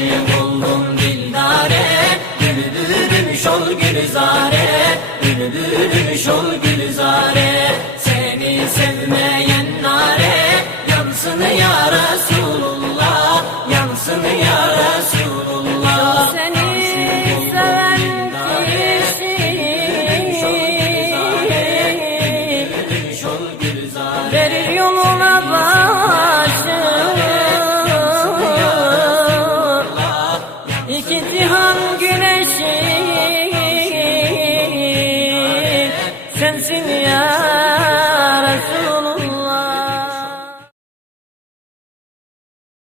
Nasip buldum dildare Gülbülümüş ol gülzare. Gülbülümüş ol gülzare. Seni sevmeyen nare. Yansın ya Resulullah Yansın ya Resulullah. Seni seven birisi. Verir yolu Cihan güneşi.